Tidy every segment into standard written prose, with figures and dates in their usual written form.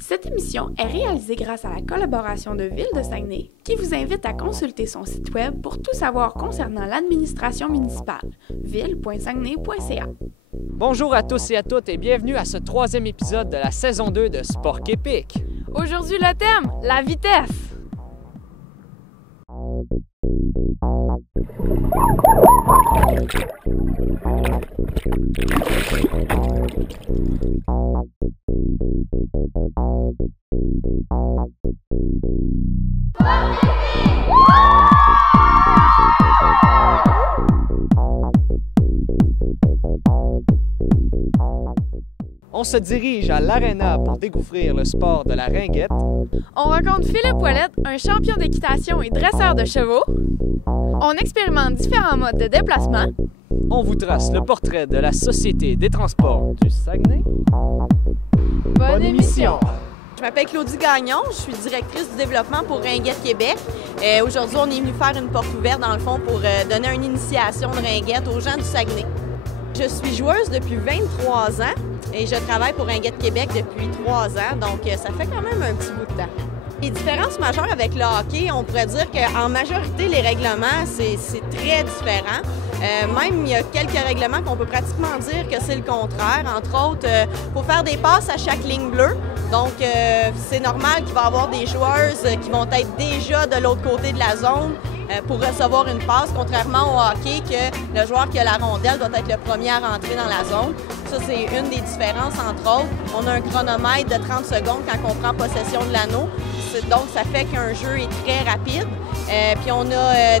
Cette émission est réalisée grâce à la collaboration de Ville de Saguenay, qui vous invite à consulter son site web pour tout savoir concernant l'administration municipale, ville.saguenay.ca. Bonjour à tous et à toutes et bienvenue à ce troisième épisode de la saison 2 de Sport Épique. Aujourd'hui, le thème, la vitesse. On se dirige à l'Arena pour découvrir le sport de la ringuette. On rencontre Philippe Ouellette, un champion d'équitation et dresseur de chevaux. On expérimente différents modes de déplacement. On vous trace le portrait de la Société des transports du Saguenay. Bonne émission! Je m'appelle Claudie Gagnon, je suis directrice du développement pour Ringuette Québec. Aujourd'hui, on est venu faire une porte ouverte dans le fond pour donner une initiation de ringuette aux gens du Saguenay. Je suis joueuse depuis 23 ans et je travaille pour Ringuette Québec depuis 3 ans, donc ça fait quand même un petit bout de temps. Les différences majeures avec le hockey, on pourrait dire qu'en majorité, les règlements, c'est très différent. Même, il y a quelques règlements qu'on peut pratiquement dire que c'est le contraire. Entre autres, il faut faire des passes à chaque ligne bleue. Donc, c'est normal qu'il va y avoir des joueuses qui vont être déjà de l'autre côté de la zone pour recevoir une passe, contrairement au hockey, que le joueur qui a la rondelle doit être le premier à rentrer dans la zone. Ça, c'est une des différences, entre autres. On a un chronomètre de 30 secondes quand on prend possession de l'anneau. Donc, ça fait qu'un jeu est très rapide. Puis on a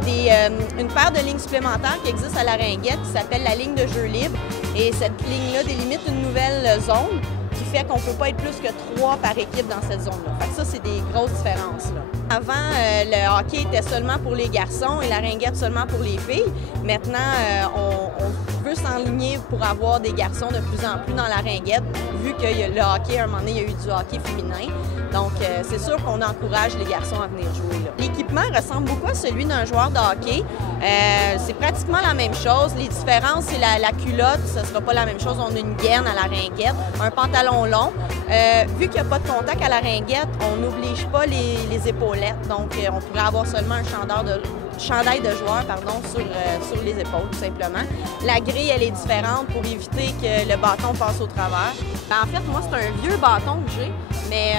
une paire de lignes supplémentaires qui existent à la ringuette qui s'appelle la ligne de jeu libre. Et cette ligne-là délimite une nouvelle zone qui fait qu'on ne peut pas être plus que 3 par équipe dans cette zone-là. Fait que ça, c'est des grosses différences, là. Avant, le hockey était seulement pour les garçons et la ringuette seulement pour les filles. Maintenant, on veut s'enligner pour avoir des garçons de plus en plus dans la ringuette, vu que le hockey, à un moment donné, il y a eu du hockey féminin. Donc, c'est sûr qu'on encourage les garçons à venir jouer là. L'équipement ressemble beaucoup à celui d'un joueur de hockey. C'est pratiquement la même chose. Les différences, c'est la culotte. Ce ne sera pas la même chose. On a une gaine à la ringuette, un pantalon long. Vu qu'il n'y a pas de contact à la ringuette, on n'oblige pas les épaulettes. Donc, on pourrait avoir seulement un chandail de joueur sur les épaules, tout simplement. La grille, elle est différente pour éviter que le bâton passe au travers. En fait, moi, c'est un vieux bâton que j'ai, mais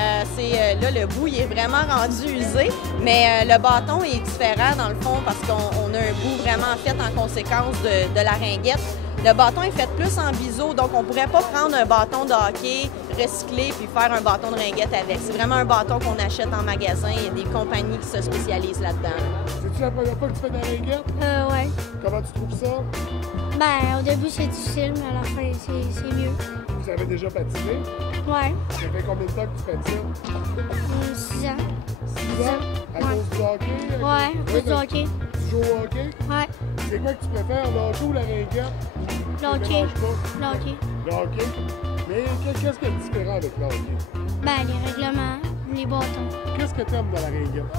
là, le bout, il est vraiment rendu usé. Mais le bâton est différent, dans le fond, parce qu'on a un bout vraiment fait en conséquence de la ringuette. Le bâton est fait plus en biseau, donc on ne pourrait pas prendre un bâton de hockey, recycler puis faire un bâton de ringuette avec. C'est vraiment un bâton qu'on achète en magasin. Il y a des compagnies qui se spécialisent là-dedans. C'est-tu la première fois que tu fais de la ringuette? Ouais. Comment tu trouves ça? Ben, au début, c'est difficile, mais à la fin, c'est mieux. Vous avez déjà patiné? Ouais. Ça fait combien de temps que tu patines? 6 ans. 6 ans? À cause du hockey? Ouais, à cause du hockey. Tu joues au hockey? Ouais. C'est quoi que tu préfères, le hockey ou la ringuette? Le hockey. Le Le hockey. Le hockey? Mais qu'est-ce qu'il y a de différent avec le hockey? Ben, les règlements, les bâtons. Qu'est-ce que tu aimes dans la ringuette?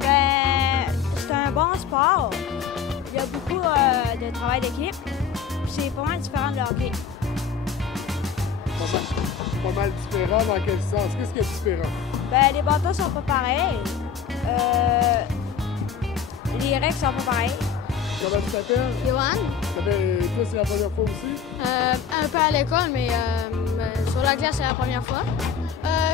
Ben, c'est un bon sport. Il y a beaucoup de travail d'équipe. C'est pas mal différent de le hockey. Pas mal différent dans quel sens? Qu'est-ce qui est différent? Ben, les bâtons sont pas pareils. Les règles sont pas pareilles. Comment tu t'appelles? Johan? Toi, c'est la première fois aussi? Un peu à l'école, mais sur la glace, c'est la première fois.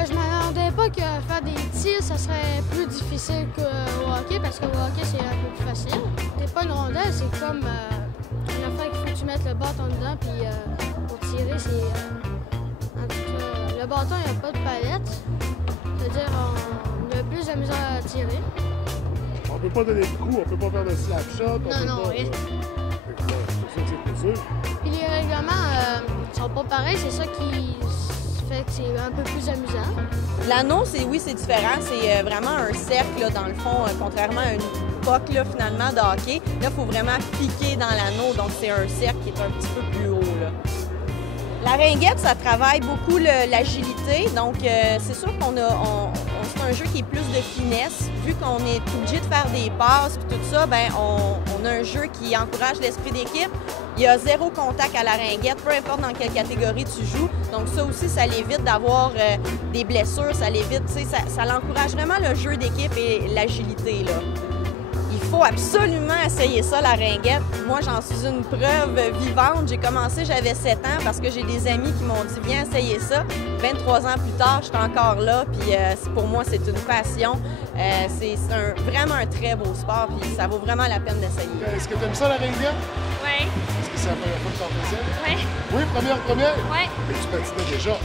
Je m'attendais pas que faire des tirs, ça serait plus difficile qu'au hockey, parce que au hockey, c'est un peu plus facile. C'est pas une rondelle, c'est comme une affaire qu'il faut que tu mettes le bâton dedans, puis pour tirer, c'est... en tout cas, le bâton, il n'y a pas de palette. C'est-à-dire, on a plus de misère à tirer. On peut pas donner de coups, on peut pas faire de slap shot. Non, rien. C'est ça que c'est plus dur. Puis les règlements sont pas pareils, c'est ça qui fait que c'est un peu plus amusant. L'anneau, c'est différent. C'est vraiment un cercle, là, dans le fond, contrairement à une puck, là, finalement, de hockey. Là, il faut vraiment piquer dans l'anneau, donc c'est un cercle qui est un petit peu plus haut, là. La ringuette, ça travaille beaucoup l'agilité, donc c'est sûr qu'on c'est un jeu qui est plus de finesse. Vu qu'on est obligé de faire des passes et tout ça, ben on a un jeu qui encourage l'esprit d'équipe. Il y a 0 contact à la ringuette, peu importe dans quelle catégorie tu joues. Donc ça aussi, ça l'évite d'avoir des blessures, ça l'évite, ça l'encourage vraiment le jeu d'équipe et l'agilité, là. Il faut absolument essayer ça, la ringuette. Moi, j'en suis une preuve vivante. J'ai commencé, j'avais 7 ans parce que j'ai des amis qui m'ont dit « Viens essayer ça ». 23 ans plus tard, je suis encore là, puis pour moi, c'est une passion. C'est vraiment un très beau sport, puis ça vaut vraiment la peine d'essayer. Est-ce que tu aimes ça, la ringuette? Oui. Est-ce que c'est la première fois que tu en faisais? Oui. Oui, première? Oui. Mais tu patinais déjà?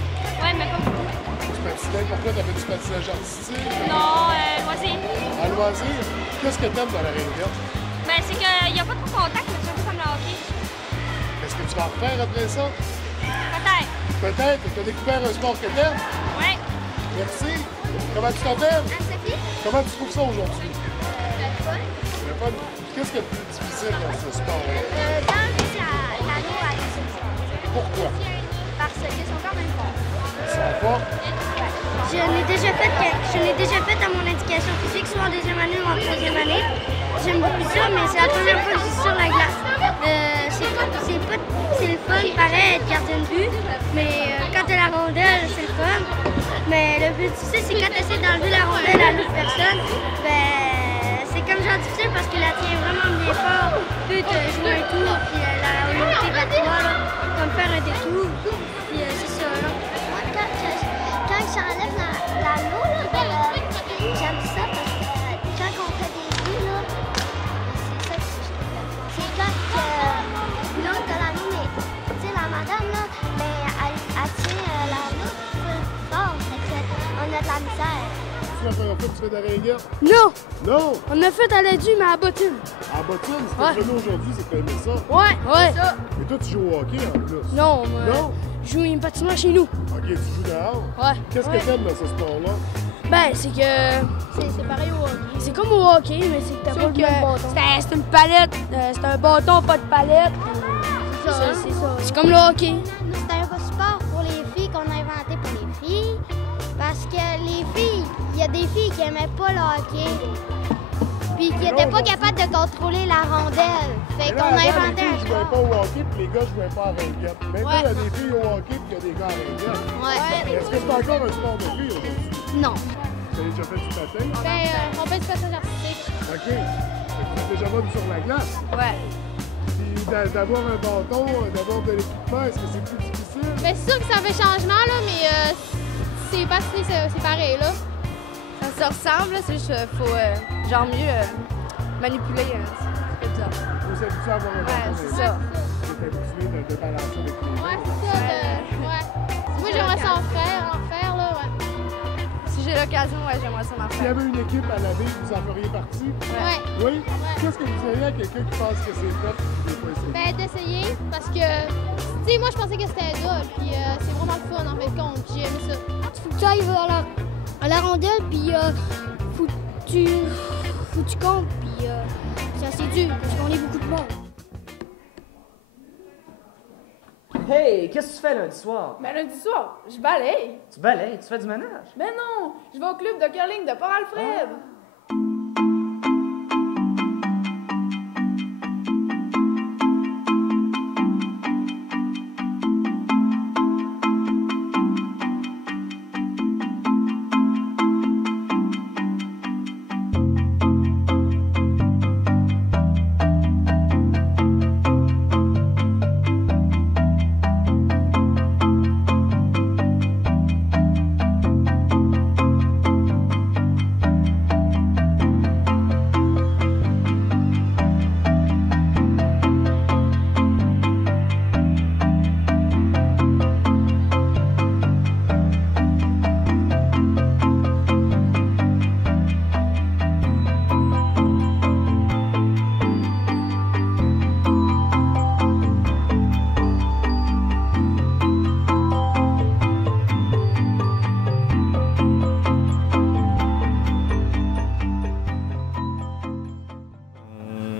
Oui, mais pas beaucoup. Tu patinais, pourquoi tu as fait du patinage artistique? Non, loisir. À loisir? Qu'est-ce que tu aimes dans la ringuette? Ben, c'est qu'il n'y a pas trop de contact, mais c'est un peu comme le hockey. Est-ce que tu vas en refaire après ça? Peut-être. Peut-être. Tu as découvert un sport que tu aimes? Oui. Merci. Comment tu t'appelles? Anne-Sophie? Comment tu trouves ça aujourd'hui? Le fun. Le fun. Qu'est-ce qui est le plus difficile dans ce sport-là? D'enlever l'anneau à la solution. Pourquoi? Parce qu'ils sont quand même forts. Ils sont forts? Je l'ai déjà fait à mon éducation physique, soit en deuxième année ou en troisième année. J'aime beaucoup ça, mais c'est la première fois que je suis sur la glace. C'est le fun, pareil, être gardien de but, mais quand tu as la rondelle, c'est le fun. Mais le plus difficile, c'est quand tu essaies d'enlever la rondelle à l'autre personne, ben, c'est comme genre difficile parce qu'il la tient vraiment bien fort. Tu peux te jouer un tour, puis la unité va toi, comme faire un détour, puis c'est ça. Là. Quand j'enlève l'anneau, j'aime ça parce que quand on fait des buts, là, c'est ça que je préfère. C'est quand l'autre de l'anneau, mais tu sais, la madame, là, mais elle tient l'anneau fort, on a de la misère. C'est la première fois que tu fais de la ringuette? Non! Non! On a fait à l'édu, mais à bottine. En bottine, c'est Ouais. ton premier aujourd'hui, c'est que t'as aimé ça. Ouais. Mais toi, tu joues au hockey en plus. Non, Non? je joue une patinoire chez nous. Ok, tu joues dehors? Ouais. Qu'est-ce que t'aimes dans ce sport-là? Ben, c'est que... C'est pareil au hockey. C'est comme au hockey, mais c'est que t'as pas le même bâton. C'est une palette. C'est un bâton, pas de palette. C'est ça. C'est comme le hockey. C'est un sport pour les filles qu'on a inventé pour les filles. Parce que les filles, il y a des filles qui n'aimaient pas le hockey. Puis qui n'étaient pas capables de contrôler la rondelle. Fait qu'on a inventé un Les filles jouaient sport. pas au hockey, puis les gars jouaient pas à ringuette. Maintenant, il y a des filles au hockey, puis il y a des gars à ringuette. Ouais. Est-ce que c'est encore un sport de filles aujourd'hui? Non. Tu as déjà fait du patin? Ben, on fait du passage artistique. Ok. Tu as déjà vendu sur la glace? Ouais. Puis d'avoir un bâton, d'avoir de l'équipement, est-ce que c'est plus difficile? Ben, c'est sûr que ça fait changement, là, mais c'est pas si c'est pareil, là. Ça se ressemble, là, c'est juste faut genre mieux manipuler. C'est bizarre. Faut s'habituer à avoir un bâton. c'est ça. Faut s'habituer de balancer avec les Ouais, autres. c'est ça. Ouais. Moi, j'aimerais ça en faire, là, ouais. Si j'ai l'occasion, ouais, j'aimerais ça en S'il y avait une équipe à la ville, vous en feriez partie? Ouais. Oui? Qu'est-ce que vous diriez à quelqu'un qui pense que c'est fait et qui ne veut pas essayer? Ben, d'essayer, parce que, tu sais, moi, je pensais que c'était dole, puis c'est vraiment le fun, en fait, de compte, j'ai aimé ça. Faut que tu ailles à la rondelle, puis faut que tu comptes, puis c'est assez dur, parce qu'on est beaucoup de monde. Hey, qu'est-ce que tu fais lundi soir? Ben lundi soir, je balaye. Tu balayes, tu fais du ménage. Mais non, je vais au club de curling de Port-Alfred.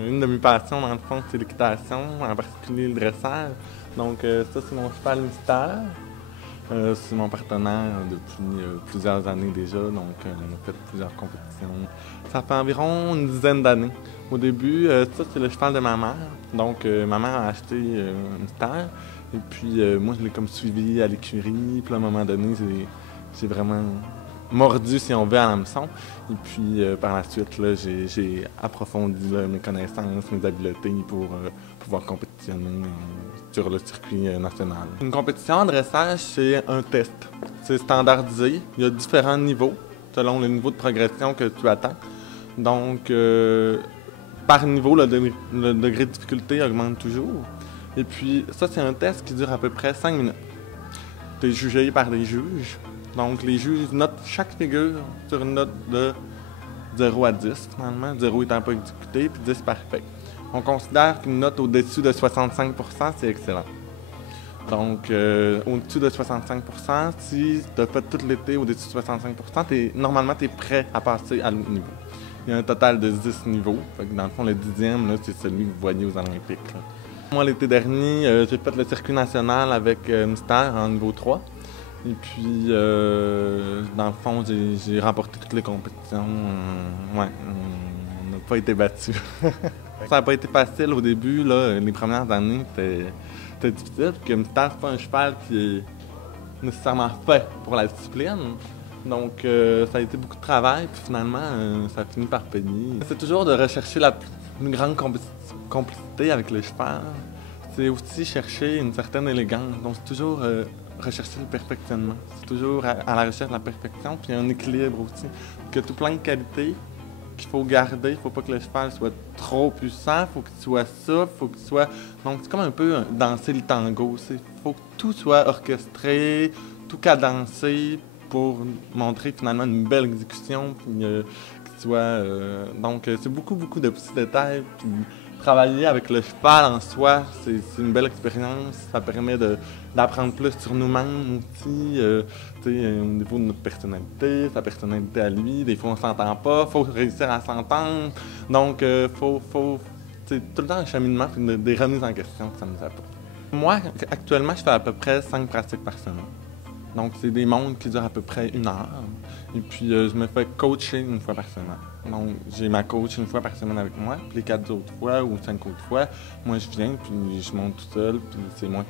Une de mes passions, dans le fond, c'est l'équitation, en particulier le dressage. Donc, ça, c'est mon cheval mystère. C'est mon partenaire depuis plusieurs années déjà, donc on a fait plusieurs compétitions. Ça fait environ une dizaine d'années. Au début, ça c'est le cheval de ma mère. Donc ma mère a acheté une Mystère. Et puis moi je l'ai comme suivi à l'écurie. Puis à un moment donné, j'ai vraiment mordu, si on veut, à l'hameçon. Et puis par la suite, là, j'ai approfondi là, mes connaissances, mes habiletés pour pouvoir compétitionner sur le circuit national. Une compétition en dressage, c'est un test. C'est standardisé. Il y a différents niveaux selon le niveau de progression que tu attends. Donc, par niveau, le degré de difficulté augmente toujours. Et puis, ça, c'est un test qui dure à peu près 5 minutes. Tu es jugé par des juges. Donc, les juges notent chaque figure sur une note de 0 à 10, finalement. 0 étant pas exécuté, puis 10 parfait. On considère qu'une note au-dessus de 65 %, c'est excellent. Donc, au-dessus de 65 %, si tu as fait tout l'été au-dessus de 65 %, normalement, tu es prêt à passer à l'autre niveau. Il y a un total de 10 niveaux. Fait que dans le fond, le 10e, là, c'est celui que vous voyez aux Olympiques. Là. Moi, l'été dernier, j'ai fait le circuit national avec Mystère en niveau 3. Et puis, dans le fond, j'ai remporté toutes les compétitions. Ouais, on n'a pas été battus. Ça n'a pas été facile au début. Là, les premières années, c'était difficile. Parce que Mystère, c'est pas un cheval qui est nécessairement fait pour la discipline. Donc, ça a été beaucoup de travail. Puis finalement, ça a fini par payer. C'est toujours de rechercher la plus grande complicité avec le cheval. C'est aussi chercher une certaine élégance. Donc, c'est toujours rechercher le perfectionnement. C'est toujours à la recherche de la perfection. Puis un équilibre aussi. Il y a tout plein de qualités qu'il faut garder. Il ne faut pas que le cheval soit trop puissant. Il faut qu'il soit souple. Faut qu'il soit... Donc, c'est comme un peu danser le tango. Il faut que tout soit orchestré, tout cadencé pour montrer finalement une belle exécution. Puis qu'il soit... Donc, c'est beaucoup de petits détails. Puis, travailler avec le cheval en soi, c'est une belle expérience. Ça permet d'apprendre plus sur nous-mêmes aussi, au niveau de notre personnalité, sa personnalité à lui. Des fois, on s'entend pas, il faut réussir à s'entendre. Donc, c'est tout le temps un cheminement et des remises en question que ça nous apporte. Moi, actuellement, je fais à peu près 5 pratiques par semaine. Donc, c'est des mondes qui durent à peu près 1 heure. Et puis, je me fais coacher 1 fois par semaine. Donc, j'ai ma coach 1 fois par semaine avec moi. Puis les 4 autres fois ou 5 autres fois, moi, je viens, puis je monte tout seul. Puis c'est moi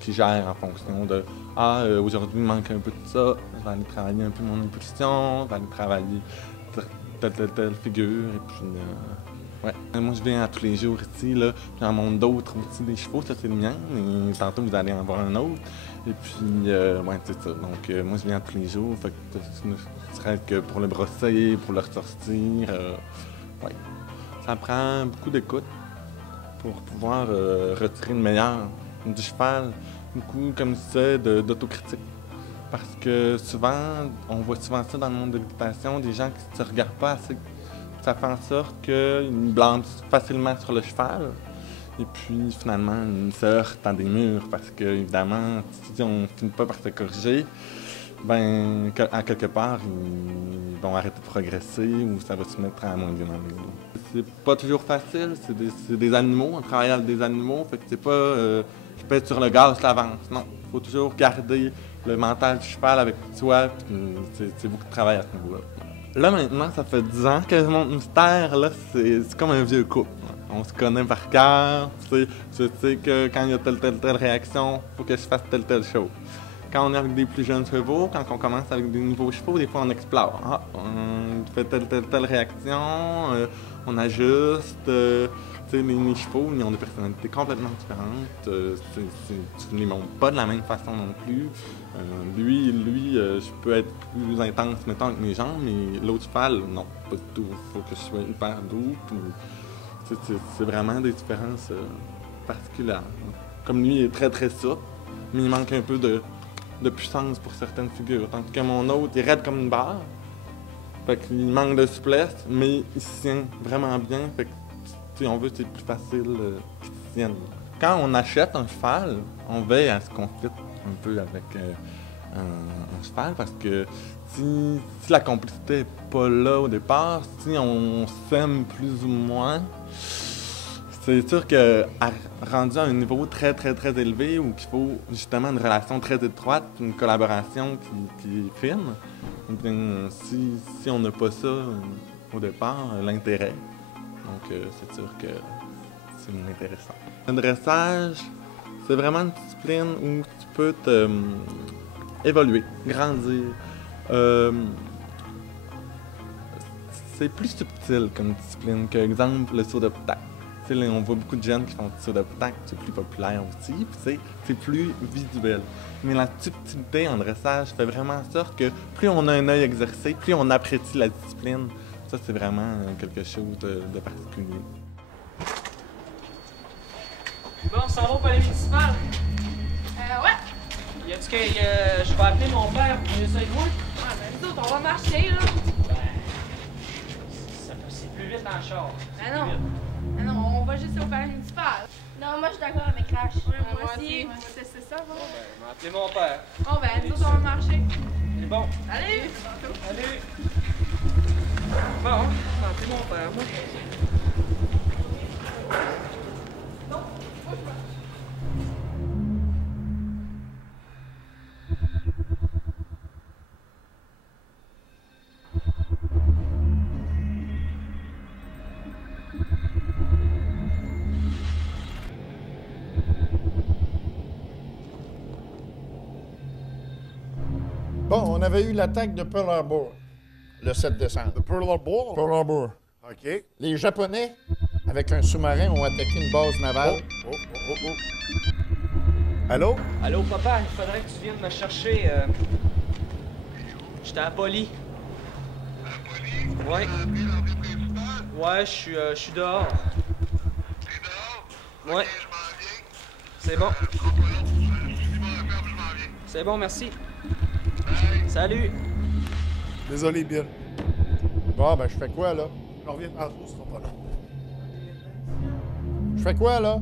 qui gère en fonction de « Ah, aujourd'hui, il manque un peu de ça. Je vais aller travailler un peu mon impulsion. Je vais aller travailler telle figure. » Et puis, ouais. Moi, je viens à tous les jours ici, là. J'en monte d'autres aussi, des chevaux. Ça, c'est le mien. Et tantôt, vous allez en voir un autre. Et puis, ouais, c'est ça. Donc, moi, je viens tous les jours. Fait que ce serait que pour le brosser, pour le ressortir. Ouais. Ça prend beaucoup d'écoute pour pouvoir retirer le meilleur du cheval. Beaucoup, comme je disais, d'autocritique. Parce que souvent, on voit souvent ça dans le monde de l'équitation, des gens qui ne se regardent pas assez. Ça fait en sorte qu'ils blandent facilement sur le cheval. Et puis, finalement, ils se heurtent dans des murs parce que, évidemment, si on ne finit pas par se corriger, ben, à quelque part, ils vont arrêter de progresser ou ça va se mettre à moins bien dans les eaux. C'est pas toujours facile, c'est des animaux, on travaille avec des animaux, fait que c'est pas je pète sur le gaz, l'avance. Non, il faut toujours garder le mental du cheval avec soi, c'est beaucoup de travail à ce niveau-là. Là, maintenant, ça fait 10 ans que je monte Mystère, là, c'est comme un vieux couple. On se connaît par cœur, je sais que quand il y a telle réaction, il faut que je fasse telle chose. Quand on est avec des plus jeunes chevaux, quand on commence avec des nouveaux chevaux, des fois on explore. Ah, on fait telle réaction, on ajuste. Les chevaux, ils ont des personnalités complètement différentes. Tu ne les montes pas de la même façon non plus. Lui, je peux être plus intense, mettons, avec mes jambes, mais l'autre cheval, non, pas du tout. Il faut que je sois hyper doux. C'est vraiment des différences particulières. Comme lui, il est très, très souple, mais il manque un peu de puissance pour certaines figures. Tandis que mon autre, il est raide comme une barre. Fait qu'il manque de souplesse, mais il se tient vraiment bien. Fait que, si on veut, c'est plus facile qu'il se tienne. Quand on achète un cheval, on veille à ce qu'on fit un peu avec un cheval parce que si la complicité n'est pas là au départ, si on s'aime plus ou moins, C'est sûr que rendu à un niveau très, très, très élevé où il faut justement une relation très étroite, une collaboration qui est fine, bien, si on n'a pas ça au départ, l'intérêt, donc c'est sûr que c'est moins intéressant. Le dressage, c'est vraiment une discipline où tu peux évoluer, grandir. C'est plus subtil comme discipline que, exemple, le saut d'obstacle. Là, on voit beaucoup de jeunes qui font du saut d'obstacle, c'est plus populaire aussi, puis c'est plus visuel. Mais la subtilité en dressage fait vraiment en sorte que plus on a un œil exercé, plus on apprécie la discipline. Ça, c'est vraiment quelque chose de particulier. Bon, on s'en va au palais municipal. Ouais. Y a-tu que je vais appeler mon père pour venir avec moi? Ah, ben nous autres, on va marcher, là. C'est plus vite en char. Ben non. Ben non, on va juste au palais municipal. Non, moi, je suis d'accord avec Crash. Ouais, moi aussi. C'est ça, bon. Bon, ben, je vais appeler mon père. Bon, ben nous autres, on va marcher. C'est bon. Allez! Salut! Bon, je vais appeler mon père, moi. Bon, on avait eu l'attaque de Pearl Harbor le 7 décembre. De Pearl Harbor? Pearl Harbor. OK. Les Japonais, avec un sous-marin, ont attaqué une base navale. Allô? Allô, papa, il faudrait que tu viennes me chercher. J'étais à Poly. Ouais. Ouais, je suis dehors. T'es dehors? Ouais. Ok, je m'en viens. C'est bon. Je serai pas long. Je suis pas à faire, je m'en viens. C'est bon, merci. Bye. Salut. Désolé, Bill. Bon, ben, je fais quoi, là? Je reviens tantôt, ce sera pas long. Je fais quoi, là?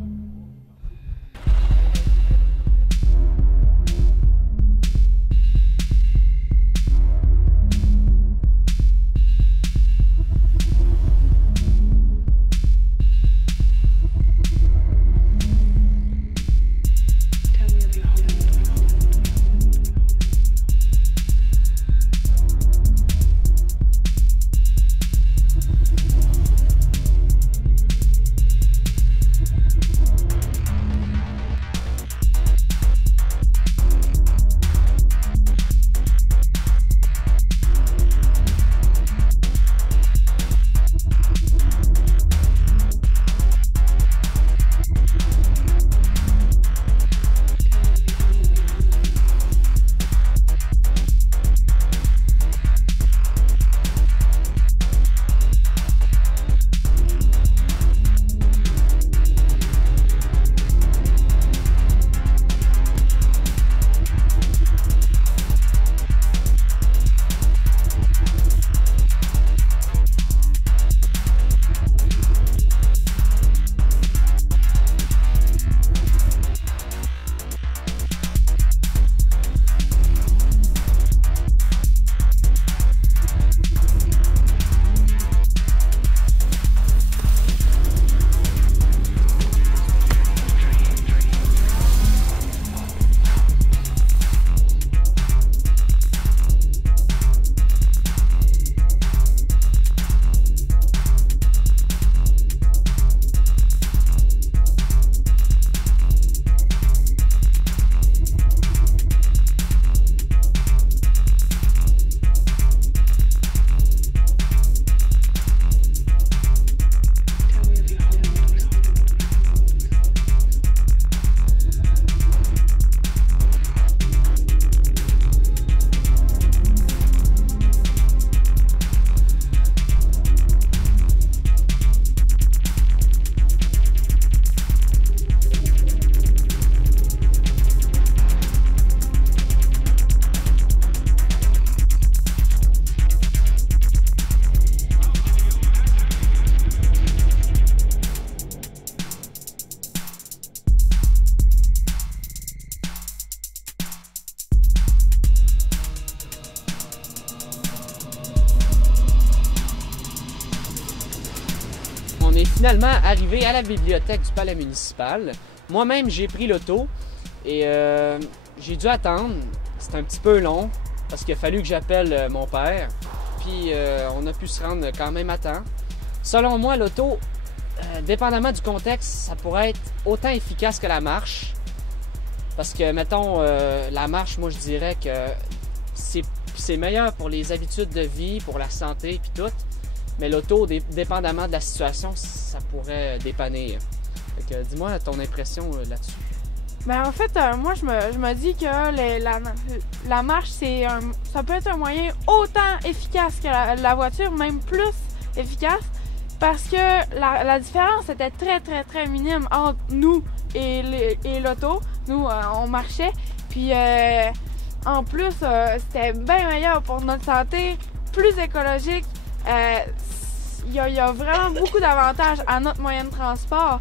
Finalement, arrivé à la bibliothèque du palais municipal, moi-même j'ai pris l'auto et j'ai dû attendre. C'était un petit peu long parce qu'il a fallu que j'appelle mon père. Puis on a pu se rendre quand même à temps. Selon moi, l'auto, dépendamment du contexte, ça pourrait être autant efficace que la marche. Parce que, mettons, la marche, moi je dirais que c'est meilleur pour les habitudes de vie, pour la santé puis tout. Mais l'auto, dépendamment de la situation, ça pourrait dépanner. Fait que dis-moi ton impression là-dessus. Ben en fait, moi je me dis que la marche, ça peut être un moyen autant efficace que la voiture, même plus efficace, parce que la différence était très très très minime entre nous et l'auto. Nous, on marchait, puis en plus, c'était bien meilleur pour notre santé, plus écologique. Il y a vraiment beaucoup d'avantages à notre moyen de transport,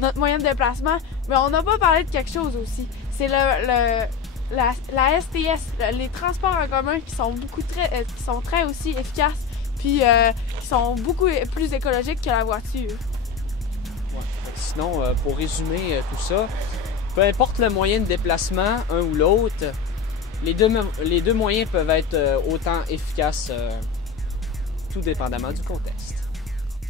notre moyen de déplacement, mais on n'a pas parlé de quelque chose aussi. C'est la STS, les transports en commun qui sont très aussi efficaces, puis qui sont beaucoup plus écologiques que la voiture. Ouais. Sinon, pour résumer tout ça, peu importe le moyen de déplacement, un ou l'autre, les deux moyens peuvent être autant efficaces, tout dépendamment du contexte.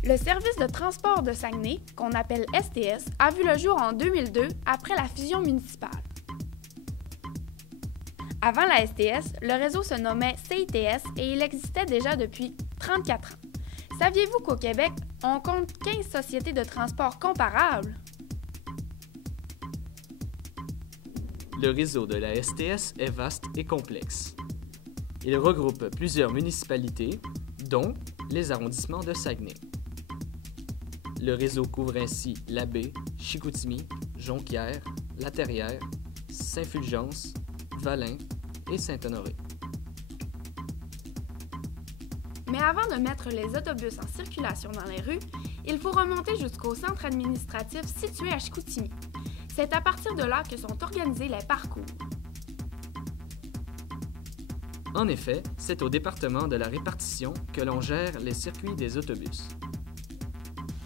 Le service de transport de Saguenay, qu'on appelle STS, a vu le jour en 2002 après la fusion municipale. Avant la STS, le réseau se nommait CITS et il existait déjà depuis 34 ans. Saviez-vous qu'au Québec, on compte 15 sociétés de transport comparables? Le réseau de la STS est vaste et complexe. Il regroupe plusieurs municipalités, dont les arrondissements de Saguenay. Le réseau couvre ainsi la baie, Chicoutimi, Jonquière, La Terrière, Saint-Fulgence, Valin et Saint-Honoré. Mais avant de mettre les autobus en circulation dans les rues, il faut remonter jusqu'au centre administratif situé à Chicoutimi. C'est à partir de là que sont organisés les parcours. En effet, c'est au département de la répartition que l'on gère les circuits des autobus.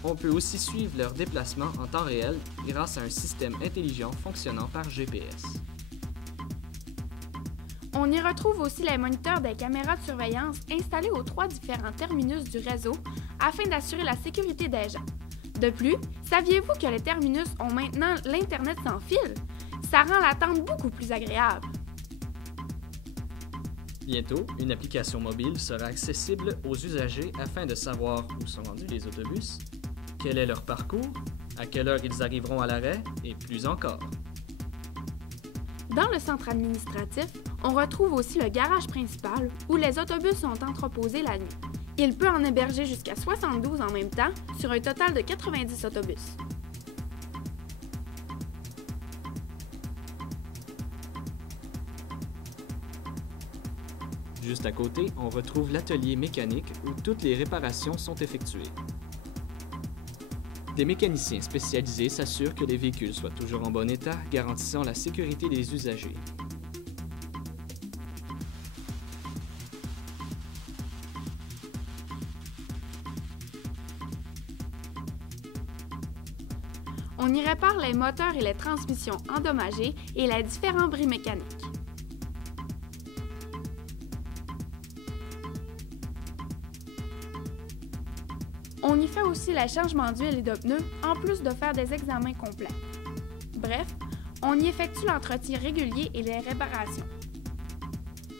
On peut aussi suivre leurs déplacements en temps réel grâce à un système intelligent fonctionnant par GPS. On y retrouve aussi les moniteurs des caméras de surveillance installés aux 3 différents terminus du réseau afin d'assurer la sécurité des gens. De plus, saviez-vous que les terminus ont maintenant l'Internet sans fil? Ça rend l'attente beaucoup plus agréable. Bientôt, une application mobile sera accessible aux usagers afin de savoir où sont rendus les autobus, quel est leur parcours, à quelle heure ils arriveront à l'arrêt et plus encore. Dans le centre administratif, on retrouve aussi le garage principal où les autobus sont entreposés la nuit. Il peut en héberger jusqu'à 72 en même temps sur un total de 90 autobus. Juste à côté, on retrouve l'atelier mécanique où toutes les réparations sont effectuées. Des mécaniciens spécialisés s'assurent que les véhicules soient toujours en bon état, garantissant la sécurité des usagers. On y répare les moteurs et les transmissions endommagées et les différents bris mécaniques. On y fait aussi les changements d'huile et de pneus, en plus de faire des examens complets. Bref, on y effectue l'entretien régulier et les réparations.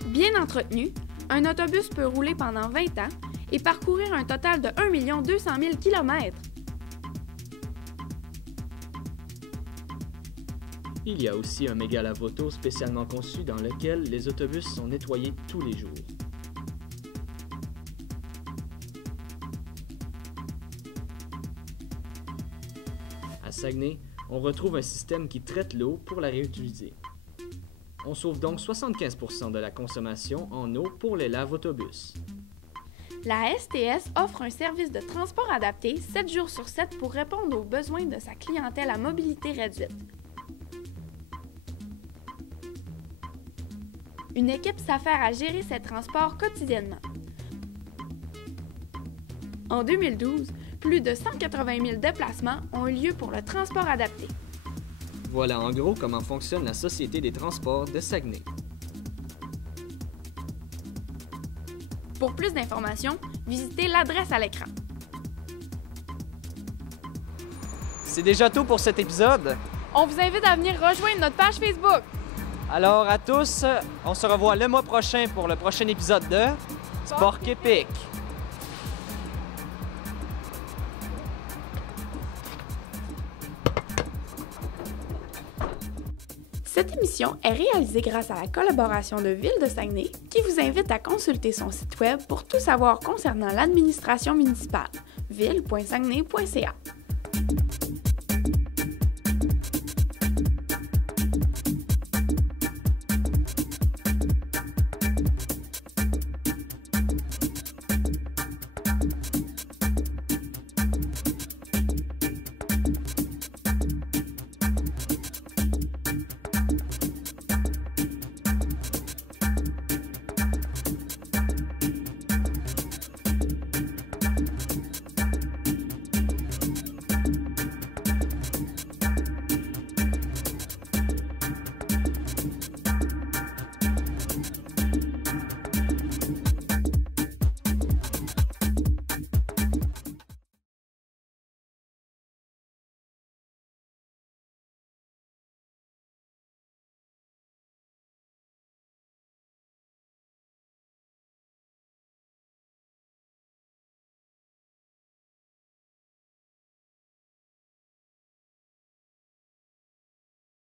Bien entretenu, un autobus peut rouler pendant 20 ans et parcourir un total de 1 200 000 km. Il y a aussi un méga lave-auto spécialement conçu dans lequel les autobus sont nettoyés tous les jours. À Saguenay, on retrouve un système qui traite l'eau pour la réutiliser. On sauve donc 75% de la consommation en eau pour les lave-autobus. La STS offre un service de transport adapté 7 jours sur 7 pour répondre aux besoins de sa clientèle à mobilité réduite. Une équipe s'affaire à gérer ses transports quotidiennement. En 2012, Plus de 180 000 déplacements ont eu lieu pour le transport adapté. Voilà en gros comment fonctionne la Société des transports de Saguenay. Pour plus d'informations, visitez l'adresse à l'écran. C'est déjà tout pour cet épisode. On vous invite à venir rejoindre notre page Facebook. Alors à tous, on se revoit le mois prochain pour le prochain épisode de Sport Épique. Cette émission est réalisée grâce à la collaboration de Ville de Saguenay, qui vous invite à consulter son site web pour tout savoir concernant l'administration municipale, ville.saguenay.ca.